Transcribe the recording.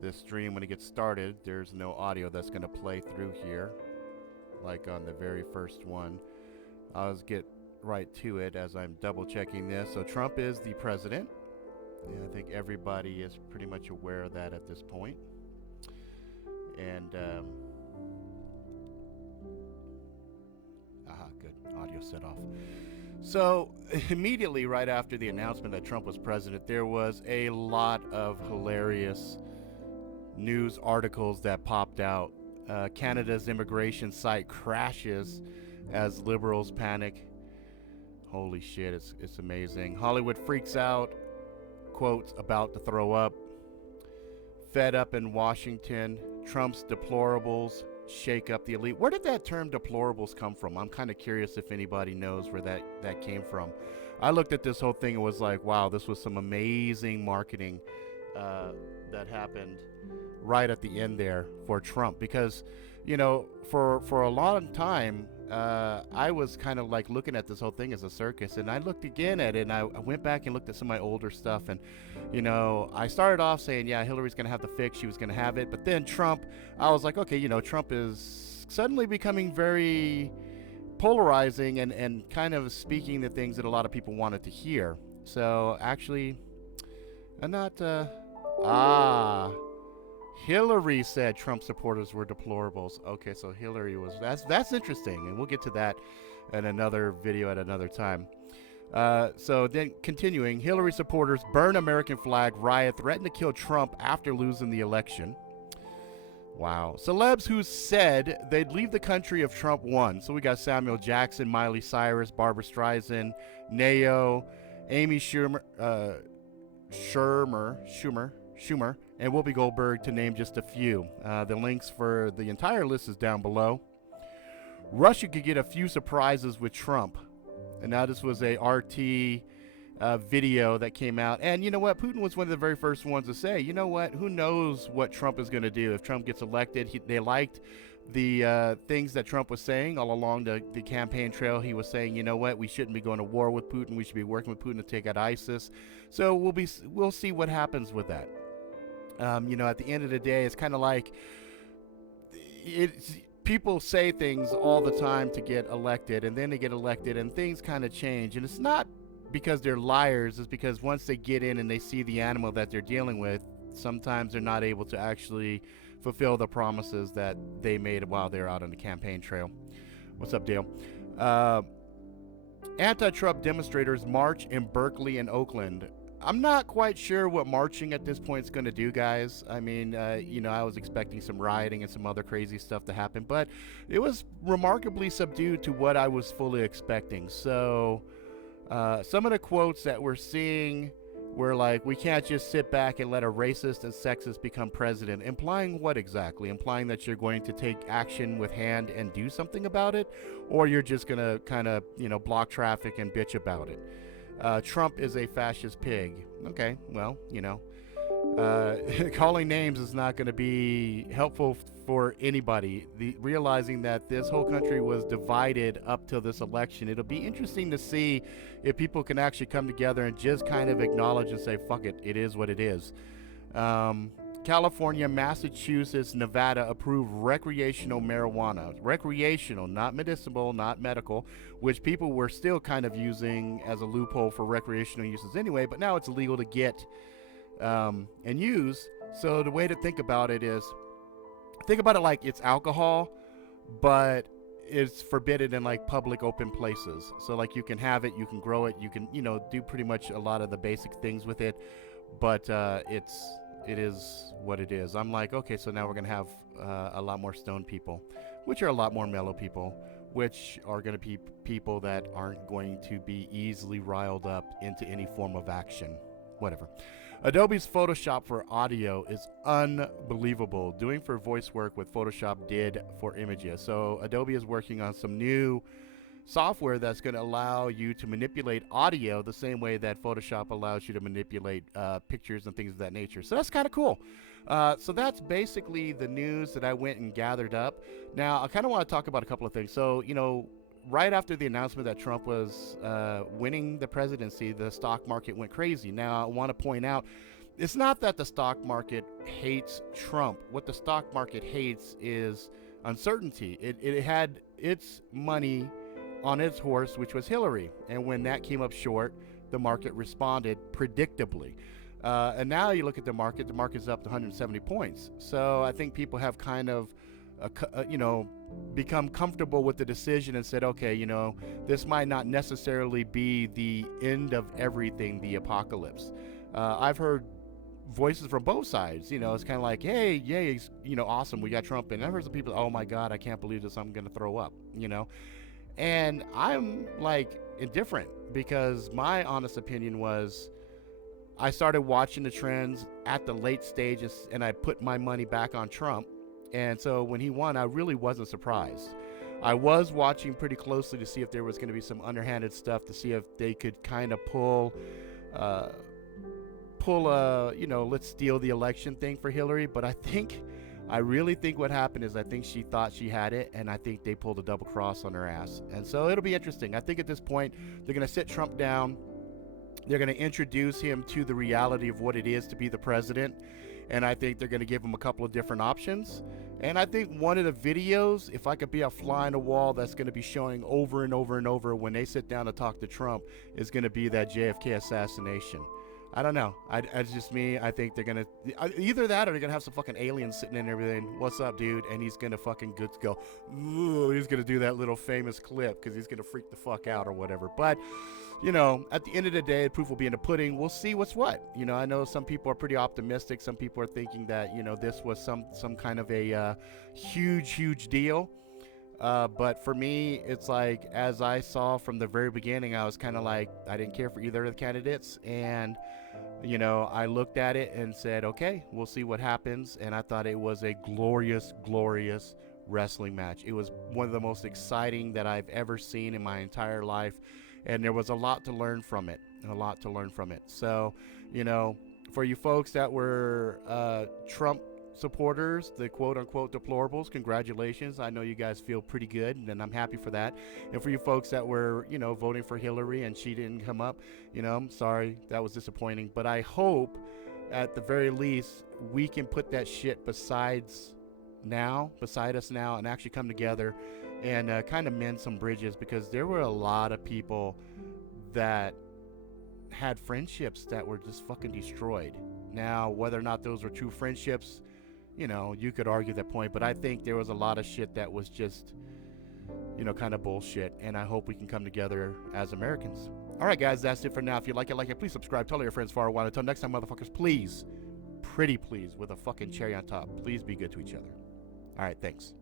this stream when it gets started, there's no audio that's going to play through here, like on the very first one. I'll just get right to it as I'm double checking this. So Trump is the president. And I think everybody is pretty much aware of that at this point. And, good. Audio set off. So immediately right after the announcement that Trump was president, there was a lot of hilarious news articles that popped out. Canada's immigration site crashes as liberals panic. Holy shit, it's amazing. Hollywood freaks out, quotes, about to throw up. Fed up in Washington. Trump's deplorables shake up the elite. Where did that term deplorables come from? I'm kind of curious if anybody knows where that came from. I looked at this whole thing and was like, wow, this was some amazing marketing that happened right at the end there for Trump. Because, you know, for a long time, I was kind of like looking at this whole thing as a circus, and I looked again at it, and I went back and looked at some of my older stuff, and, you know, I started off saying, yeah, Hillary's going to have the fix, she was going to have it, but then Trump, I was like, okay, you know, Trump is suddenly becoming very polarizing and kind of speaking the things that a lot of people wanted to hear. So, actually, I'm not, Hillary said Trump supporters were deplorables. Okay, so Hillary was, that's interesting, and we'll get to that in another video at another time. So then continuing, Hillary supporters burn American flag, riot, threaten to kill Trump after losing the election. Wow. Celebs who said they'd leave the country if Trump won. So we got Samuel Jackson, Miley, Cyrus, Barbara Streisand, Neo, Amy Schumer, and Whoopi Goldberg, to name just a few. The links for the entire list is down below. Russia could get a few surprises with Trump. And now this was a RT video that came out. And you know what? Putin was one of the very first ones to say, you know what? Who knows what Trump is going to do if Trump gets elected? They liked the things that Trump was saying all along the campaign trail. He was saying, you know what? We shouldn't be going to war with Putin. We should be working with Putin to take out ISIS. So we'll see what happens with that. You know, at the end of the day, it's kind of like people say things all the time to get elected, and then they get elected, and things kind of change. And it's not because they're liars. It's because once they get in and they see the animal that they're dealing with, sometimes they're not able to actually fulfill the promises that they made while they're out on the campaign trail. What's up, Dale? Anti-Trump demonstrators march in Berkeley and Oakland. I'm not quite sure what marching at this point is going to do, guys. I mean, you know, I was expecting some rioting and some other crazy stuff to happen, but it was remarkably subdued to what I was fully expecting. So some of the quotes that we're seeing were like, we can't just sit back and let a racist and sexist become president. Implying what exactly? Implying that you're going to take action with hand and do something about it? Or you're just going to kind of, you know, block traffic and bitch about it? Trump is a fascist pig. Okay, well, you know, calling names is not going to be helpful for anybody. Realizing that this whole country was divided up till this election, it'll be interesting to see if people can actually come together and just kind of acknowledge and say, fuck it, it is what it is. California, Massachusetts, Nevada approve recreational marijuana. Recreational, not medicinal, not medical, which people were still kind of using as a loophole for recreational uses anyway, but now it's illegal to get and use. So the way to think about it is, think about it like it's alcohol, but it's forbidden in like public open places. So like you can have it, you can grow it, you can, you know, do pretty much a lot of the basic things with it, but it is what it is. I'm like, okay, so now we're going to have a lot more stoned people, which are a lot more mellow people, which are going to be people that aren't going to be easily riled up into any form of action. Whatever. Adobe's Photoshop for audio is unbelievable. Doing for voice work what Photoshop did for images. So Adobe is working on some new software that's going to allow you to manipulate audio the same way that Photoshop allows you to manipulate pictures and things of that nature. So that's kind of cool. So that's basically the news that I went and gathered up. Now, I kind of want to talk about a couple of things. So, you know, right after the announcement that Trump was winning the presidency, the stock market went crazy. Now, I want to point out, it's not that the stock market hates Trump. What the stock market hates is uncertainty. It had its money on its horse, which was Hillary. And when that came up short, the market responded predictably. And now you look at the market's up to 170 points. So I think people have kind of, become comfortable with the decision and said, okay, this might not necessarily be the end of everything, the apocalypse. I've heard voices from both sides. It's kind of like, hey, yay, awesome, we got Trump. And I've heard some people, oh my God, I can't believe this, I'm going to throw up, And I'm like indifferent, because my honest opinion was I started watching the trends at the late stages and I put my money back on Trump. And so when he won, I really wasn't surprised. I was watching pretty closely to see if there was going to be some underhanded stuff, to see if they could kind of pull let's steal the election thing for Hillary. But I really think what happened is I think she thought she had it, and I think they pulled a double cross on her ass. And so it'll be interesting. I think at this point, they're going to sit Trump down. They're going to introduce him to the reality of what it is to be the president. And I think they're going to give him a couple of different options. And I think one of the videos, if I could be a fly on the wall, that's going to be showing over and over and over when they sit down to talk to Trump, is going to be that JFK assassination. I don't know. It's just me. I think they're going to either that, or they're going to have some fucking aliens sitting in and everything. What's up, dude? And he's going to fucking go, ooh, he's going to do that little famous clip because he's going to freak the fuck out or whatever. But at the end of the day, the proof will be in the pudding. We'll see what's what. I know some people are pretty optimistic. Some people are thinking that, this was some kind of a huge deal. But for me, it's like, as I saw from the very beginning, I was kind of like, I didn't care for either of the candidates. And, I looked at it and said, okay, we'll see what happens. And I thought it was a glorious wrestling match. It was one of the most exciting that I've ever seen in my entire life. And there was a lot to learn from it. So, for you folks that were Trump supporters, the quote-unquote deplorables, congratulations. I know you guys feel pretty good, and I'm happy for that. And for you folks that were, voting for Hillary and she didn't come up, I'm sorry, that was disappointing. But I hope, at the very least, we can put that shit beside us now, and actually come together and kind of mend some bridges, because there were a lot of people that had friendships that were just fucking destroyed. Now, whether or not those were true friendships, you could argue that point, but I think there was a lot of shit that was just, kind of bullshit, and I hope we can come together as Americans. All right, guys, that's it for now. If you like it, please subscribe. Tell all your friends far and wide. Until next time, motherfuckers, please, pretty please, with a fucking cherry on top, please be good to each other. All right, thanks.